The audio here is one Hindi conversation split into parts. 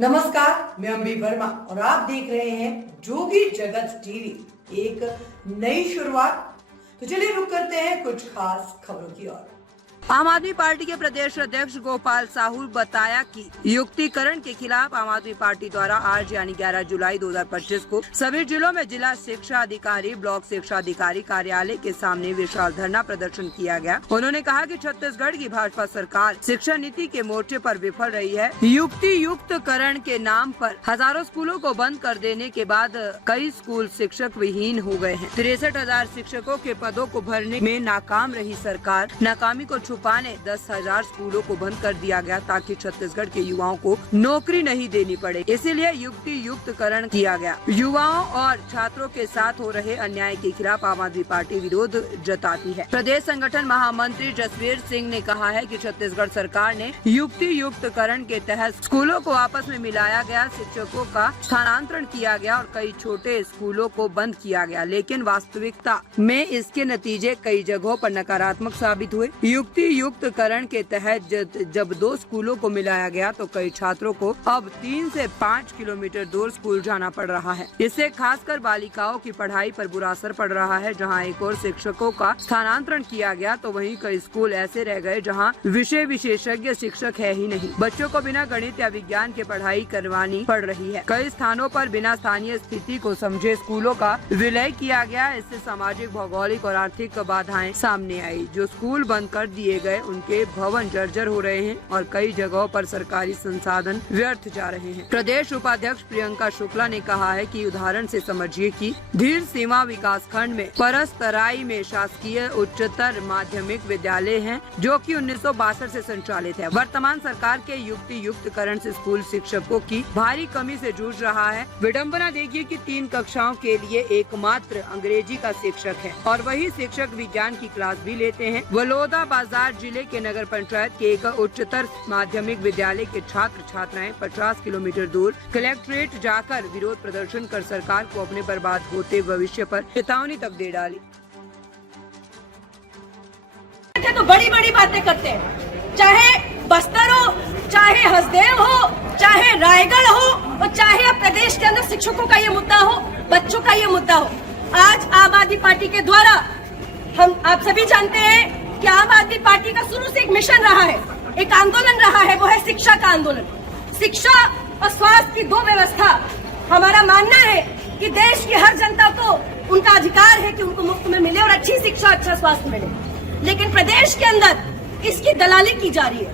नमस्कार, मैं अम्बी वर्मा और आप देख रहे हैं जोगी जगत टीवी। एक नई शुरुआत। तो चलिए रुक करते हैं कुछ खास खबरों की ओर। आम आदमी पार्टी के प्रदेश अध्यक्ष गोपाल साहू बताया कि युक्तिकरण के खिलाफ आम आदमी पार्टी द्वारा आज यानी 11 जुलाई 2025 को सभी जिलों में जिला शिक्षा अधिकारी, ब्लॉक शिक्षा अधिकारी कार्यालय के सामने विशाल धरना प्रदर्शन किया गया। उन्होंने कहा कि छत्तीसगढ़ की भाजपा सरकार शिक्षा नीति के मोर्चे पर विफल रही है। युक्तिकरण के नाम पर हजारों स्कूलों को बंद कर देने के बाद कई स्कूल शिक्षक विहीन हो गए हैं। 63,000 शिक्षकों के पदों को भरने में नाकाम रही सरकार। नाकामी को छुपाने 10,000 स्कूलों को बंद कर दिया गया ताकि छत्तीसगढ़ के युवाओं को नौकरी नहीं देनी पड़े। इसीलिए युक्तिकरण किया गया। युवाओं और छात्रों के साथ हो रहे अन्याय के खिलाफ आम आदमी पार्टी विरोध जताती है। प्रदेश संगठन महामंत्री जसवीर सिंह ने कहा है कि छत्तीसगढ़ सरकार ने युक्तिकरण के तहत स्कूलों को आपस में मिलाया गया, शिक्षकों का स्थानांतरण किया गया और कई छोटे स्कूलों को बंद किया गया, लेकिन वास्तविकता में इसके नतीजे कई जगहों पर नकारात्मक साबित हुए। युक्तिकरण के तहत जब 2 स्कूलों को मिलाया गया तो कई छात्रों को अब 3 से 5 किलोमीटर दूर स्कूल जाना पड़ रहा है। इससे खासकर बालिकाओं की पढ़ाई पर बुरा असर पड़ रहा है। जहां एक और शिक्षकों का स्थानांतरण किया गया तो वहीं कई स्कूल ऐसे रह गए जहां विषय विशेषज्ञ शिक्षक है ही नहीं। बच्चों को बिना गणित या विज्ञान की पढ़ाई करवानी पड़ रही है। कई स्थानों पर बिना स्थानीय स्थिति को समझे स्कूलों का विलय किया गया। इससे सामाजिक, भौगोलिक और आर्थिक बाधाएं सामने आई। जो स्कूल बंद कर दिए गए उनके भवन जर्जर हो रहे हैं और कई जगहों पर सरकारी संसाधन व्यर्थ जा रहे हैं। प्रदेश उपाध्यक्ष प्रियंका शुक्ला ने कहा है कि उदाहरण से समझिए कि धीर सीमा विकास खंड में परसतराई में शासकीय उच्चतर माध्यमिक विद्यालय है जो कि 1962 से संचालित है। वर्तमान सरकार के युक्तिकरण से स्कूल शिक्षकों की भारी कमी से जूझ रहा है। विडम्बना देखिए कि 3 कक्षाओं के लिए एकमात्र अंग्रेजी का शिक्षक है और वही शिक्षक विज्ञान की क्लास भी लेते हैं। बलौदा बाजार जिले के नगर पंचायत के एक उच्चतर माध्यमिक विद्यालय के छात्र छात्राएं 50 किलोमीटर दूर कलेक्ट्रेट जाकर विरोध प्रदर्शन कर सरकार को अपने बर्बाद होते भविष्य पर चेतावनी तक दे डाली। तो बड़ी बड़ी बातें करते हैं, चाहे बस्तर हो, चाहे हसदेव हो, चाहे रायगढ़ हो और चाहे अब प्रदेश के अंदर शिक्षकों का ये मुद्दा हो, बच्चों का ये मुद्दा हो। आज आम आदमी पार्टी के द्वारा हम आप सभी जानते हैं कि आम आदमी पार्टी का शुरू से एक मिशन रहा है, एक आंदोलन रहा है, वो है शिक्षा का आंदोलन। शिक्षा और स्वास्थ्य की 2 व्यवस्था। हमारा मानना है कि देश की हर जनता को उनका अधिकार है कि उनको मुफ्त में मिले और अच्छी शिक्षा, अच्छा स्वास्थ्य मिले। लेकिन प्रदेश के अंदर इसकी दलाली की जा रही है,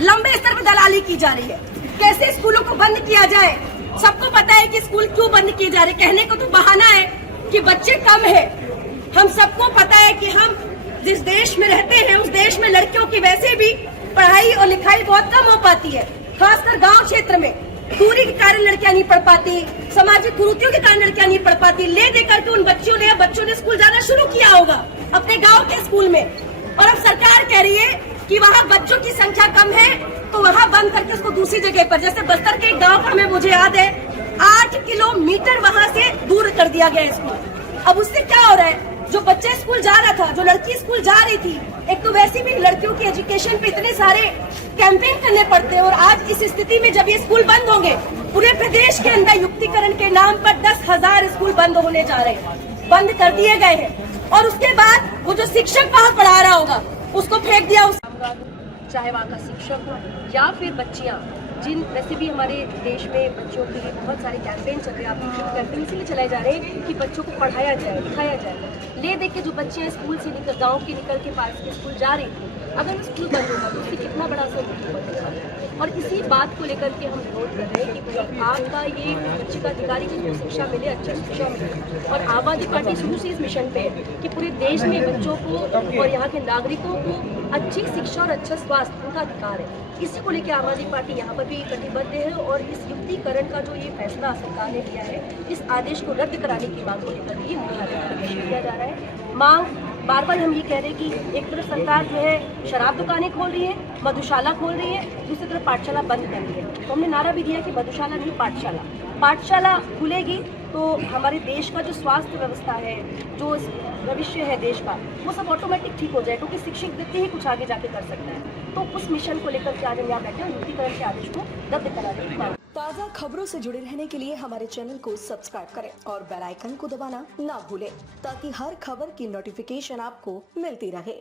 लंबे स्तर पर दलाली की जा रही है। कैसे स्कूलों को बंद किया जाए, सबको पता है कि स्कूल क्यों बंद किए जा रहे। कहने को तो बहाना है कि बच्चे कम है। हम सबको पता है कि हम जिस देश में रहते हैं उस देश में लड़कियों की वैसे भी पढ़ाई और लिखाई बहुत कम हो पाती है। खासकर गांव क्षेत्र में दूरी के कारण लड़कियां नहीं पढ़ पाती, सामाजिक कुरीतियों के कारण लड़कियां नहीं पढ़ पाती। ले देकर के उन बच्चों ने स्कूल जाना शुरू किया होगा अपने गाँव के स्कूल में, और अब सरकार कह रही है कि वहाँ बच्चों की संख्या कम है तो वहाँ बंद करके उसको दूसरी जगह पर, जैसे बस्तर के एक गाँव का मुझे याद है 8 किलोमीटर वहाँ से दूर कर दिया गया स्कूल। अब उससे क्या हो रहा है, जो बच्चे स्कूल जा रहा था, जो लड़की स्कूल जा रही थी, एक तो वैसे भी लड़कियों की एजुकेशन पे इतने सारे कैंपेन करने पड़ते हैं और आज इस स्थिति में जब ये स्कूल बंद होंगे, पूरे प्रदेश के अंदर युक्तिकरण के नाम पर 10,000 स्कूल बंद होने जा रहे हैं, बंद कर दिए गए हैं। और उसके बाद वो जो शिक्षक वहाँ पढ़ा रहा होगा उसको फेंक दिया। चाहे वहाँ का शिक्षक हो या फिर बच्चियाँ, जिन वैसे भी हमारे देश में बच्चों के लिए बहुत सारे कैंपेन चल रहे हैं। आप कैंपेन इसलिए चलाए जा रहे हैं कि बच्चों को पढ़ाया जाए, लिखाया जाए। ले देख के जो बच्चियाँ स्कूल से निकल, गाँव के निकल के पास के स्कूल जा रही थी, अगर स्कूल बंद होगा तो उससे कितना बड़ा असर होगा। और इसी बात को लेकर के हम विरोध कर रहे हैं कि आपका ये बच्चे का अधिकारी जिनको शिक्षा मिले, अच्छी शिक्षा मिले। और आम आदमी पार्टी शुरू से इस मिशन पे है कि पूरे देश में बच्चों को और यहाँ के नागरिकों को अच्छी शिक्षा और अच्छा स्वास्थ्य उनका अधिकार है। इसी को लेकर आम आदमी पार्टी यहाँ पर भी प्रतिबद्ध है और इस युक्तिकरण का जो ये फैसला सरकार ने लिया है, इस आदेश को रद्द कराने की मांग को लेकर भी मुख्यालय किया जा रहा है। मांग बार बार हम ये कह रहे हैं कि एक तरफ सरकार जो है शराब दुकानें खोल रही है, मधुशाला खोल रही है, दूसरी तरफ पाठशाला बंद कर रही है। तो हमने नारा भी दिया कि मधुशाला नहीं, पाठशाला खुलेगी तो हमारे देश का जो स्वास्थ्य व्यवस्था है, जो भविष्य है देश का, वो सब ऑटोमेटिक ठीक हो जाए, क्योंकि शिक्षित व्यक्ति ही कुछ आगे जाके कर सकता है। तो उस मिशन को लेकर के आज हम यहाँ बैठे और युक्तिकरण के आदेश को रद्द कराने की मांग ताज़ा खबरों से जुड़े रहने के लिए हमारे चैनल को सब्सक्राइब करें और बेल आइकन को दबाना ना भूलें ताकि हर खबर की नोटिफिकेशन आपको मिलती रहे।